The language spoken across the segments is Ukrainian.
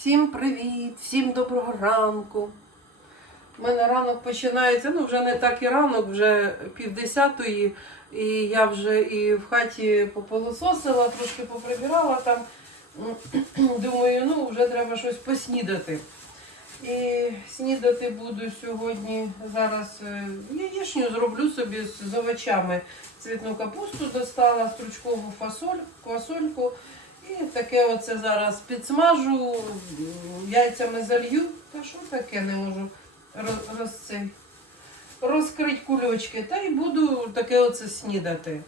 Всім привіт, всім доброго ранку. У мене ранок починається, ну вже не так і ранок, вже півдесятої, і я вже і в хаті попилососила, трошки поприбирала там. Думаю, ну вже треба щось поснідати. І снідати буду сьогодні. Зараз е, яєчню зроблю собі з овочами. Цвітну капусту достала, стручкову фасоль, квасольку. І таке оце зараз підсмажу, яйцями залью. Та що таке не можу роз, розкрити кульочки. Та й буду таке оце снідати.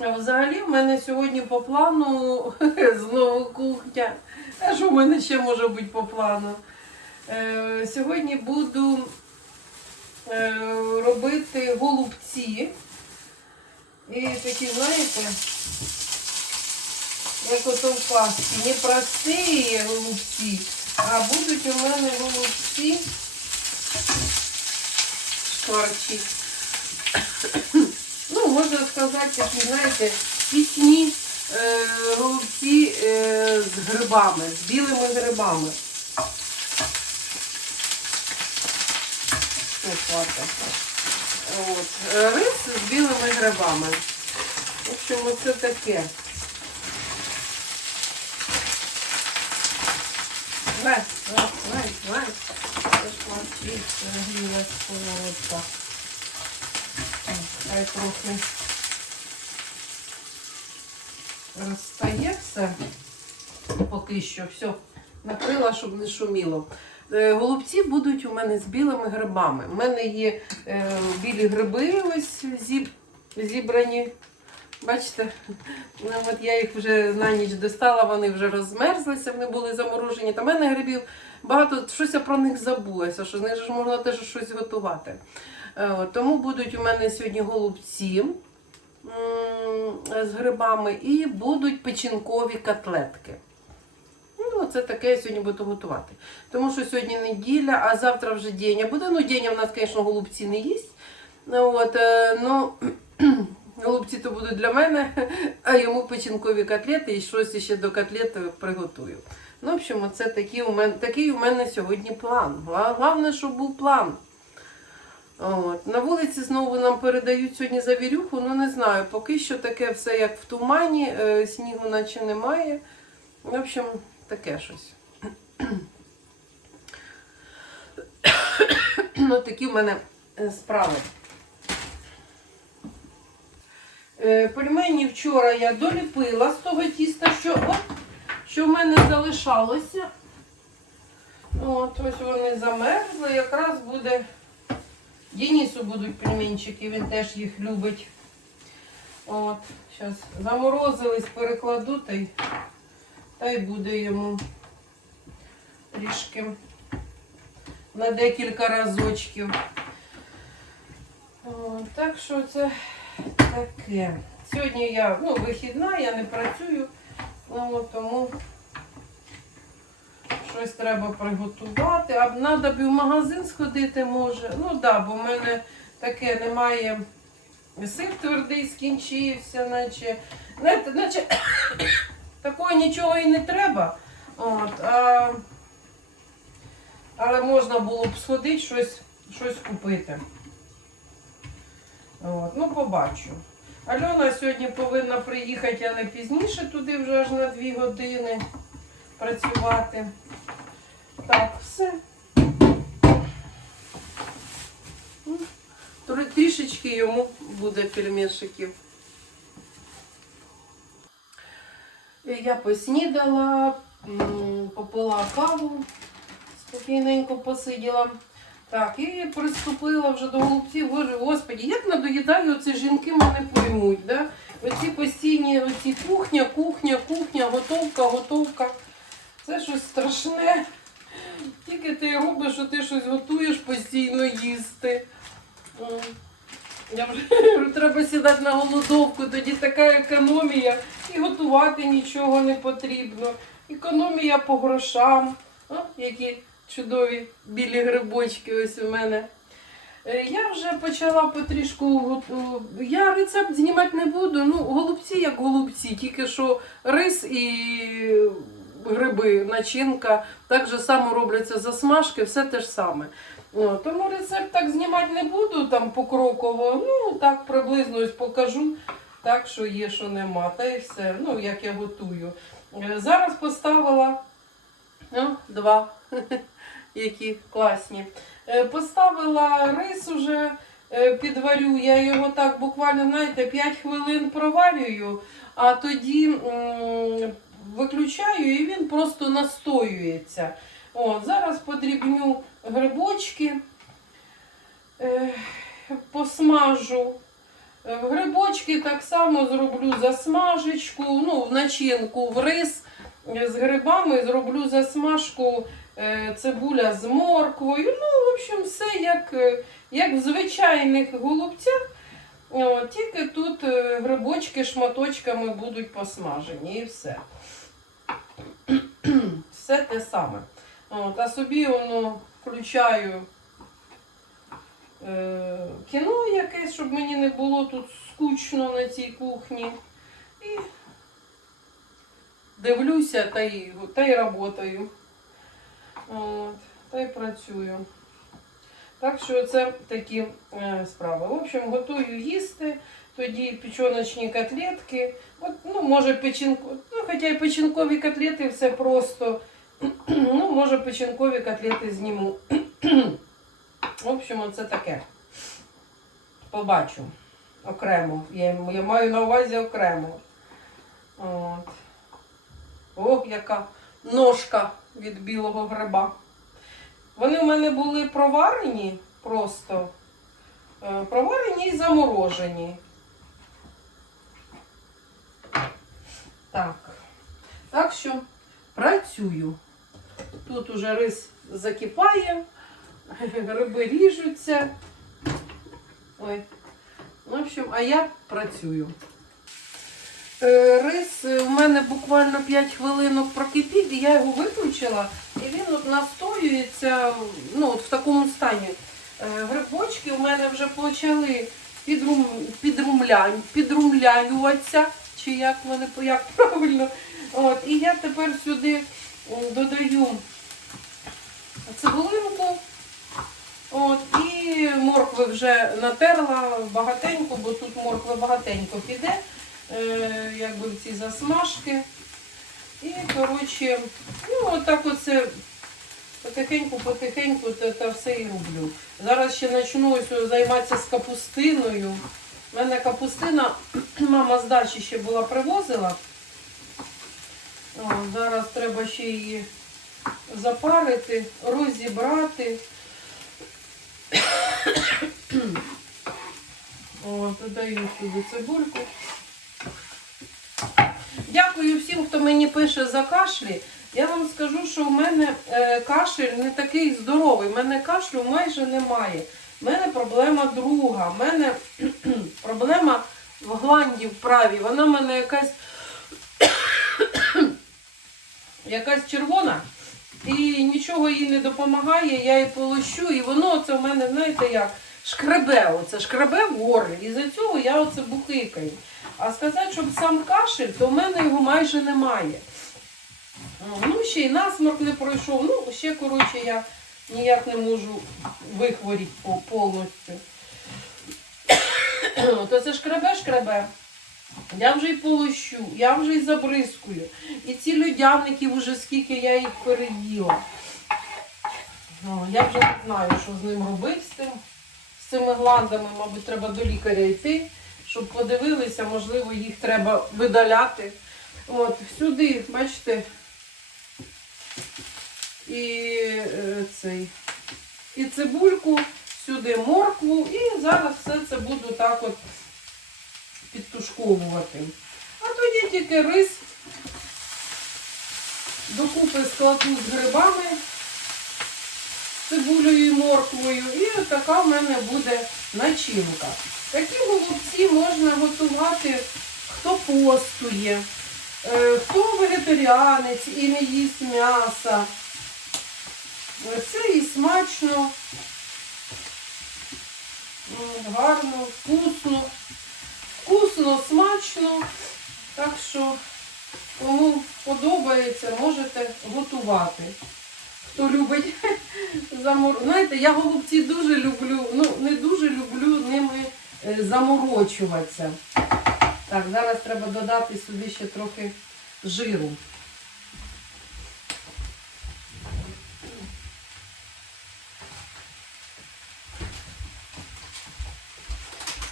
А взагалі в мене сьогодні по плану знову кухня. А що в мене ще може бути по плану? Е, сьогодні буду е, робити голубці. І такі, знаєте, як ото в пасті, не прості голубці, а будуть у мене голубці шкварчі. Ну, можна сказати, такі, знаєте, пісні е, голубці е, з грибами, з білими грибами. От. Рис з білими грибами. В общем, оце таке. Хай трохи розстає все. Поки що все. Накрила, щоб не шуміло. Е, Голубці будуть у мене з білими грибами. У мене є е, білі гриби ось зібрані. Бачите, ну, от я їх вже на ніч достала, вони вже розмерзлися, вони були заморожені. Та в мене грибів багато, щось я про них забулася, що з них ж можна теж щось готувати. Е, Тому будуть у мене сьогодні голубці з грибами і будуть печінкові котлетки. Ну, це таке я сьогодні буду готувати. Тому що сьогодні неділя, а завтра вже день буде. Ну, день в нас, звісно, голубці не їсть. От, е, ну, голубці то будуть для мене, а йому печінкові котлети і щось ще до котлет приготую. Ну, в общем, оце такий у мене, такий у мене сьогодні план. Головне, щоб був план. От. На вулиці знову нам передають сьогодні завірюху, ну не знаю, поки що таке все як в тумані, е, снігу наче немає. В общем, таке щось. ну, такі в мене е, справи. Е, Пельмені вчора я доліпила з того тіста, що, о, що в мене залишалося. От, ось вони замерзли, якраз буде. Денису будуть пельменчики, він теж їх любить. От, зараз заморозились, перекладу та й, та й буде йому трішки на декілька разочків. От, так що це таке. Сьогодні я ну, вихідна, я не працюю, ну, тому щось треба приготувати. А треба б в магазин сходити може. Ну так, да, бо в мене таке немає. Сир твердий скінчився, наче. Знаєте, наче такого нічого і не треба. От, а, але можна було б сходити щось, щось купити. От, ну, побачу. Альона сьогодні повинна приїхати, але пізніше туди вже аж на 2 години працювати. Так, все. Ну, Трішечки йому буде пельмешиків. Я поснідала, попила каву, спокійненько посиділа. Так, і приступила вже до голубців. Боже, Господі, як надоїдаю оці жінки мене поймуть. Да? Оці постійні, оці кухня, кухня, кухня, готовка, готовка. Це щось страшне. Тільки ти робиш, що ти щось готуєш постійно їсти. Я вже треба сідати на голодовку, тоді така економія. І готувати нічого не потрібно. Економія по грошам. О, які чудові білі грибочки ось у мене. Е, Я вже почала потрішку. Я рецепт знімати не буду. Ну, голубці як голубці, тільки що рис і гриби, начинка. Так же само робляться засмажки, все те ж саме. Тому рецепт так знімати не буду там покроково. Ну, так приблизно ось покажу. Так, що є, що нема. Та і все. Ну, як я готую. Е, Зараз поставила ну, два, які класні. Е, Поставила рис уже е, підварю. Я його так буквально, знаєте, 5 хвилин проварюю, а тоді виключаю і він просто настоюється. От, зараз подрібню грибочки, е, посмажу. Грибочки так само зроблю засмажечку, ну, в начинку в рис з грибами зроблю засмажку цибуля з морквою. Ну, в общем, все як, е, як в звичайних голубцях. О, тільки тут е, грибочки шматочками будуть посмажені і все. Все те саме. От, а собі воно включаю е, кіно якесь, щоб мені не було тут скучно на цій кухні. І дивлюся та й, та й работаю. От, та й працюю. Так що це такі е, справи. В общем, готую їсти, тоді печоночні котлетки. От, ну, може, печінко, ну, хоча й печінкові котлети все просто. ну, може, печінкові котлети зніму. В общем, оце таке. Побачу окремо. Я, я маю на увазі окремо. От. О, яка ножка від білого гриба. Вони в мене були проварені просто. Е, Проварені і заморожені. Так. Так що працюю. Тут уже рис закипає, гриби ріжуться. Ой. В общем, а я працюю. Е, Рис у мене буквально 5 хвилинок прокипів, і я його виключила, і він от настоюється ну, от в такому стані. Е, Грибочки у мене вже почали підрум, підрумлянь, підрумлянюватися, чи як вони як правильно. От, і я тепер сюди додаю цибулинку. От, і моркви вже натерла багатенько, бо тут моркви багатенько піде, якби в ці засмажки. І, коротше, ну, отак оце потихеньку-потихеньку та все і роблю. Зараз ще почну ось займатися з капустиною. У мене капустина, мама з дачі ще була привозила. О, зараз треба ще її запарити, розібрати. О, додаю сюди цибульку. Дякую всім, хто мені пише за кашлі. Я вам скажу, що в мене е, кашель не такий здоровий. У мене кашлю майже немає. У мене проблема друга. У мене проблема в гланді в правій. Вона в мене якась, якась червона. І нічого їй не допомагає, я її полощу, і воно це в мене, знаєте як, шкребе, оце шкребе в горлі. І за цього я оце бухикаю. А сказати, щоб сам кашель, то в мене його майже немає. Ну, ще й насморк не пройшов. Ну, ще, коротше, я ніяк не можу вихворіти повністю. То це ж шкребе-шкребе. Я вже й полощу, я вже й забризкую. І ці людяники вже скільки я їх переїла. О, я вже не знаю, що з ним робити з тим, з цими гландами. Мабуть, треба до лікаря йти, щоб подивилися, можливо, їх треба видаляти. От, сюди, бачите, і е, цей, і цибульку, сюди моркву, і зараз все це буду так от підтушковувати. А тоді тільки рис докупи складу з грибами, цибулею і морквою. І така в мене буде начинка. Такі голубці можна готувати, хто постує, е, хто вегетаріанець і не їсть м'яса. Це і смачно, гарно, вкусно. Вкусно, смачно. Так що Кому подобається, можете готувати. Хто любить замор... Знаєте, я голубці дуже люблю, ну не дуже люблю ними заморочуватися. Так, зараз треба додати сюди ще трохи жиру.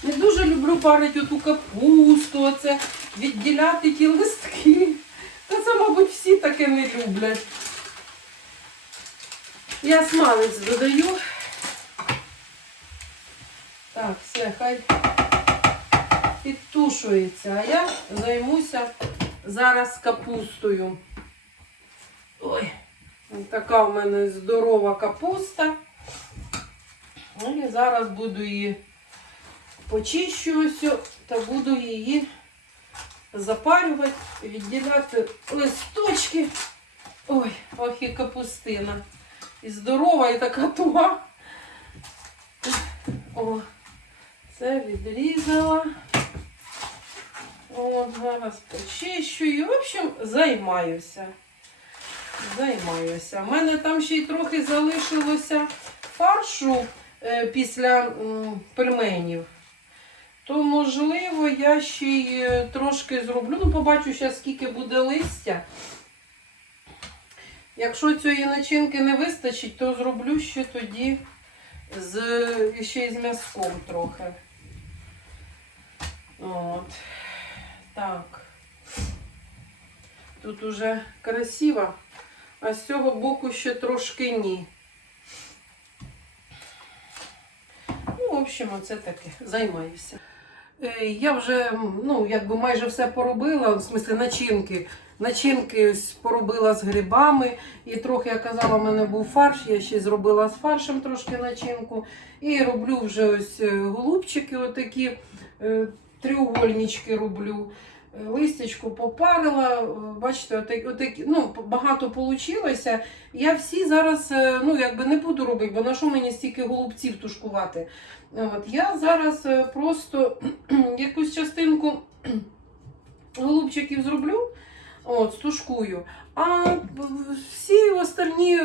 Не дуже люблю парити оту капусту, оце відділяти ті листки. Та це, мабуть, всі таке не люблять. Я смалець додаю. Так, все, хай підтушується. А я займуся зараз капустою. Ой, така в мене здорова капуста. Ну, І зараз буду її почищу ось та буду її запарювати, відділяти листочки. Ой, ох і капустина. І здорова, і така туга. О, це відрізала. От, зараз почищую. В общем, займаюся. Займаюся. У мене там ще й трохи залишилося фаршу е, після м, пельменів. То, можливо, я ще й е, трошки зроблю. Ну, побачу зараз, скільки буде листя. Якщо цієї начинки не вистачить, то зроблю ще тоді з, ще й з м'язком трохи. От. Так. Тут уже красиво, а з цього боку ще трошки ні. Ну, в общем, оце таке. Займаюся. Е, Я вже ну, якби майже все поробила, в смислі начинки. Начинки ось поробила з грибами. І трохи я казала, в мене був фарш, я ще зробила з фаршем трошки начинку. І роблю вже ось е, голубчики, отакі трьохгольнички роблю. Е, Листячку попарила, е, бачите, отак, отакі, ну, багато вийшло. Я всі зараз е, ну, якби не буду робити, бо на що мені стільки голубців тушкувати. От, я зараз просто якусь частинку голубчиків зроблю, от, стушкую, а всі остальні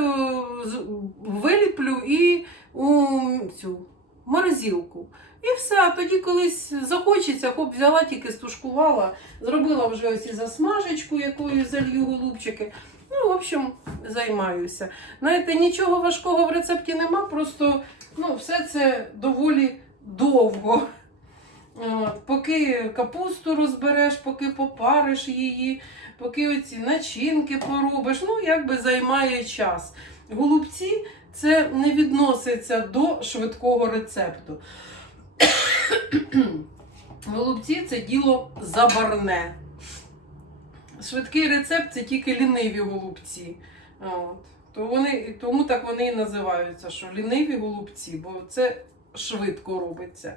виліплю і у цю морозилку. І все, тоді колись захочеться, хоп, взяла, тільки стушкувала, зробила вже ось і засмажечку, якою залью голубчики. Ну, в общем, займаюся. Знаєте, нічого важкого в рецепті нема, просто ну, все це доволі довго. От, поки капусту розбереш, поки попариш її, поки оці начинки поробиш, ну, якби займає час. Голубці це не відноситься до швидкого рецепту. Голубці це діло забарне. Швидкий рецепт це тільки ліниві голубці. От. То вони, тому так вони і називаються, що ліниві голубці, бо це швидко робиться.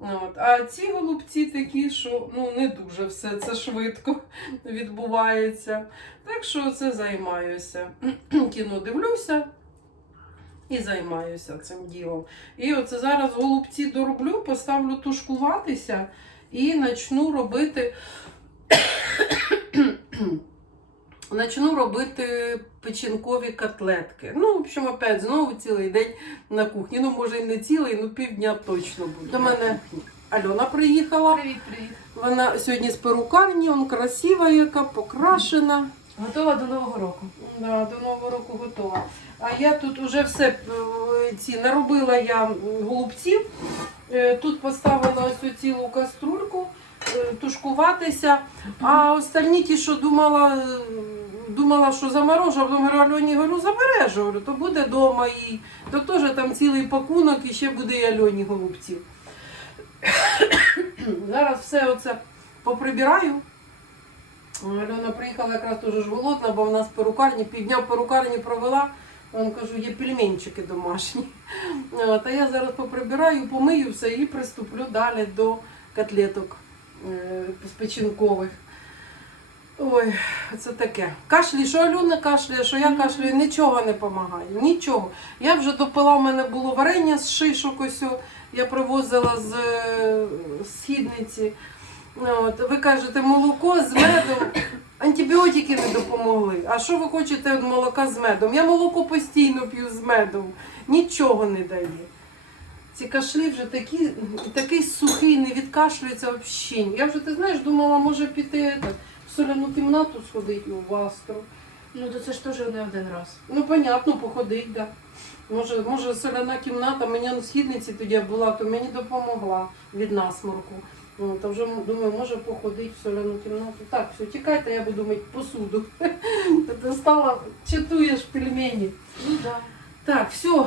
От. А ці голубці такі, що ну, не дуже все це швидко відбувається. Так що це займаюся. Кіно дивлюся і займаюся цим ділом. І оце зараз голубці дороблю, поставлю тушкуватися і почну робити. Начну робити печінкові котлетки. Ну, в общем, опять знову цілий день на кухні. Ну, може, і не цілий, ну півдня точно буде. До мене Альона приїхала. Привіт, привіт. Вона сьогодні з перукарні, он красива, яка покрашена. Готова до Нового року. Да, до Нового року готова. А я тут уже все е, ці наробила я голубців. Е, Тут поставила ось цілу каструльку е, тушкуватися. А остальні ті, що думала, думала, що заморожу, а потім говорю, Альоні говорю, забереш, говорю, то буде вдома і то теж там цілий пакунок і ще буде і Альоні голубців. Зараз все оце поприбираю. Альона приїхала якраз дуже ж голодна, бо в нас перукарні, півдня перукарні провела. Вон кажу, є пельменчики домашні. От, а я зараз поприбираю, помию все і приступлю далі до котлеток е, печінкових. Ой, це таке. Кашлі, що Альона кашляє, що я кашляю, нічого не допомагає. Нічого. Я вже допила, в мене було варення з шишок ось. Я привозила з е, східниці. От, ви кажете, молоко з медом. Антибіотики не допомогли. А що ви хочете від молока з медом? Я молоко постійно п'ю з медом. Нічого не дає. Ці кашлі вже такі, такий сухий, не відкашлюється взагалі. Я вже, ти знаєш, думала, може піти это, в соляну кімнату сходити у Вастру. Ну то це ж теж не один раз. Ну, понятно, походить, да. Може, може, соляна кімната, мені на східниці тоді була, то мені допомогла від насморку. Ну, то вже думаю, може походити в соляну кімнату. Так, все, тікайте, я буду мити посуду. Ти стала, читуєш пельмені. Ну да. Так, все.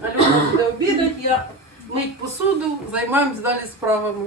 Альона буде обідати, я мить посуду, займаємось далі справами.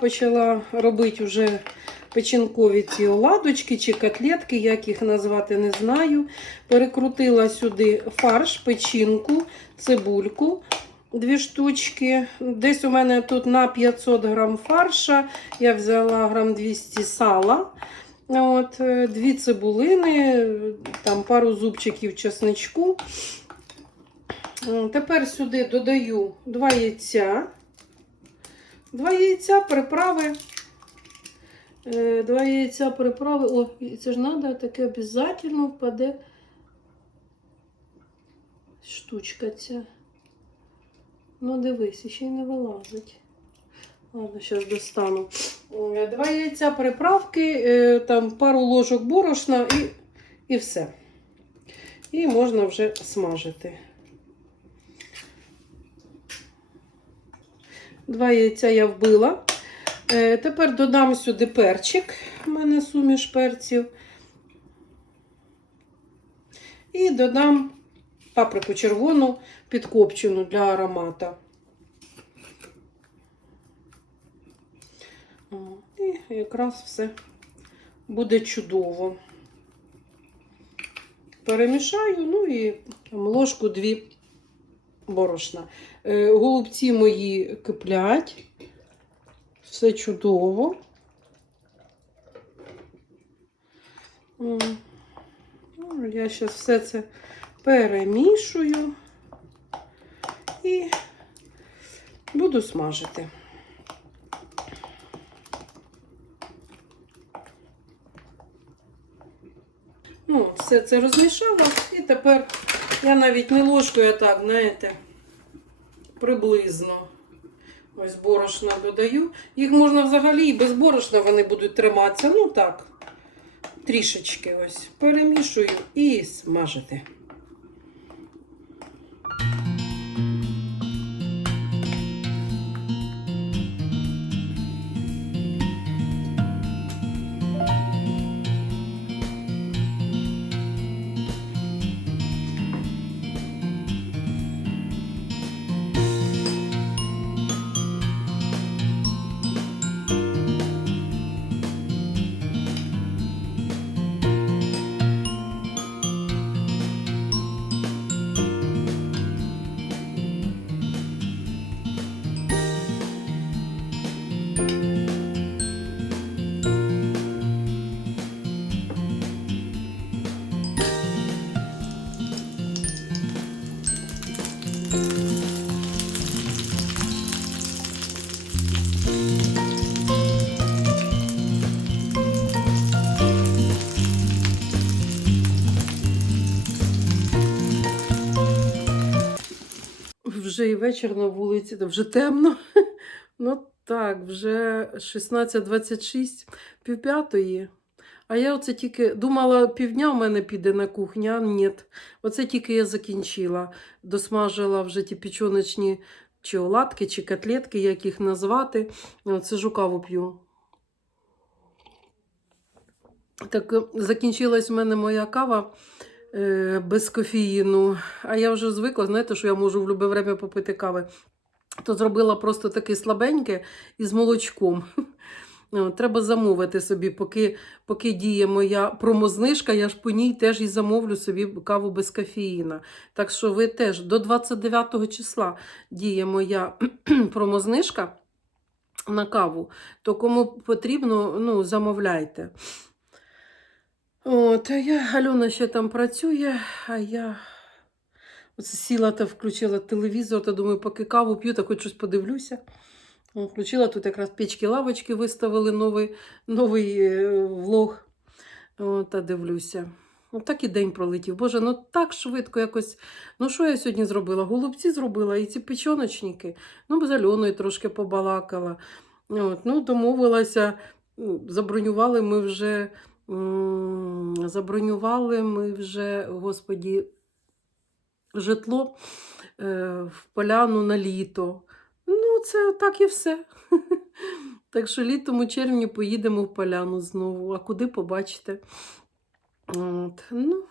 Почала робити вже печінкові ці оладочки чи котлетки, як їх назвати, не знаю. Перекрутила сюди фарш, печінку, цибульку. Дві штучки. Десь у мене тут на 500 грам фарша. Я взяла грам 200 сала. От, е, дві цибулини, там пару зубчиків чесничку. Тепер сюди додаю два яйця. Два яйця приправи. Е, Два яйця приправи. О, це ж треба, таке обов'язково впаде штучка ця. Ну, дивись, ще й не вилазить. Ладно, зараз достану. Два яйця приправки, е, там пару ложок борошна і, і все. І можна вже смажити. Два яйця я вбила. Е, тепер додам сюди перчик. У мене суміш перців. І додам паприку червону підкопчену для аромата. І якраз все буде чудово. Перемішаю, ну і ложку дві борошна. Е, Голубці мої киплять. Все чудово. Ну, Я зараз все це перемішую і буду смажити. Ну, все це розмішала, і тепер я навіть не ложкою, а так, знаєте, приблизно. Ось борошна додаю. Їх можна взагалі і без борошна вони будуть триматися. Ну так, трішечки ось перемішую і смажити. Вже і вечір на вулиці, вже темно. Ну так, вже 16.26, півп'ятої. А я оце тільки думала, півдня в мене піде на кухню, а ні. Оце тільки я закінчила. Досмажила вже ті печоночні чи оладки, чи котлетки, як їх назвати. Це жукаву п'ю. Так е, закінчилась в мене моя кава е, без кофеїну. А я вже звикла, знаєте, що я можу в будь-яке время попити кави. то зробила просто таке слабеньке із молочком. О, Треба замовити собі, поки, поки діє моя промознижка, я ж по ній теж і замовлю собі каву без кофеїна. Так що ви теж до 29 числа діє моя промознижка на каву, то кому потрібно, ну, замовляйте. От, я, Альона ще там працює, а я оце сіла та включила телевізор, та думаю, поки каву п'ю, так хоч щось подивлюся. Включила тут якраз печки-лавочки виставили новий, новий е, влог. Та дивлюся. Так і день пролетів. Боже, ну так швидко якось. Ну, що я сьогодні зробила? Голубці зробила і ці печоночники. Ну, з Альоною трошки побалакала. От, ну, домовилася, забронювали ми вже. Забронювали ми вже, господі, житло е, в поляну на літо. Ну, це так і все. Так що літом у червні поїдемо в поляну знову. А куди побачите? От, ну.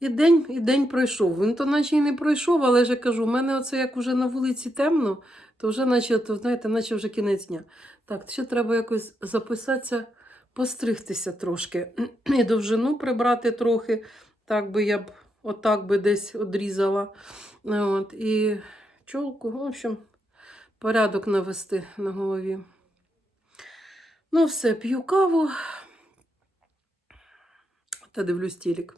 І день, і день пройшов. Він то наче і не пройшов, але ж я кажу, у мене оце як уже на вулиці темно, то вже наче, то, знаєте, наче вже кінець дня. Так, ще треба якось записатися, постригтися трошки. І довжину прибрати трохи, так би я б отак би десь одрізала. От, і чолку, в общем, порядок навести на голові. Ну, все, п'ю каву та дивлюсь телек.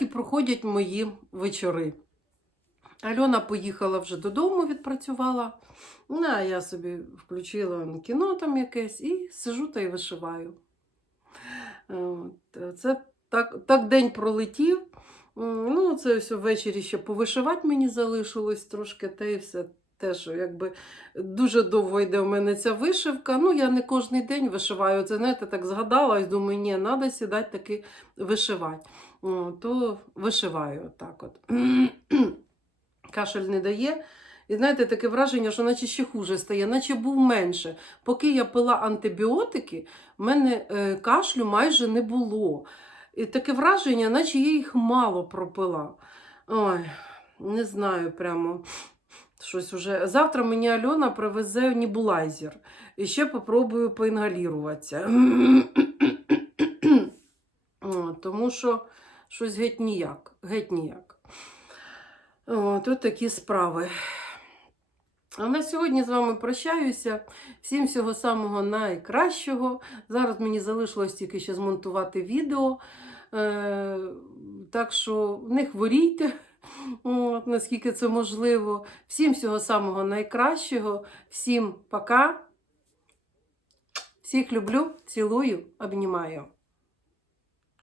І проходять мої вечори. Альона поїхала вже додому, відпрацювала. Ну, а я собі включила кіно там якесь і сижу та й вишиваю. Це так, так день пролетів. Ну, це все ввечері ще повишивати мені залишилось трошки, та і все. Теж якби дуже довго йде у мене ця вишивка. Ну, я не кожен день вишиваю. Це, знаєте, так згадала і думаю, ні, треба сідати таки вишивати. То вишиваю так от. Кашель не дає. І знаєте, таке враження, що наче ще хуже стає, наче був менше. Поки я пила антибіотики, в мене е, кашлю майже не було. І таке враження, наче я їх мало пропила. Ой, не знаю прямо. Щось уже. Завтра мені Альона привезе нібулайзер. І ще попробую поінгаліруватися. Тому що щось геть ніяк. Геть ніяк. О, тут такі справи. А на сьогодні з вами прощаюся. Всім всього самого найкращого. Зараз мені залишилось тільки ще змонтувати відео. Е, так що не хворійте, наскільки це можливо. Всім всього самого найкращого. Всім пока. Всіх люблю, цілую, обнімаю.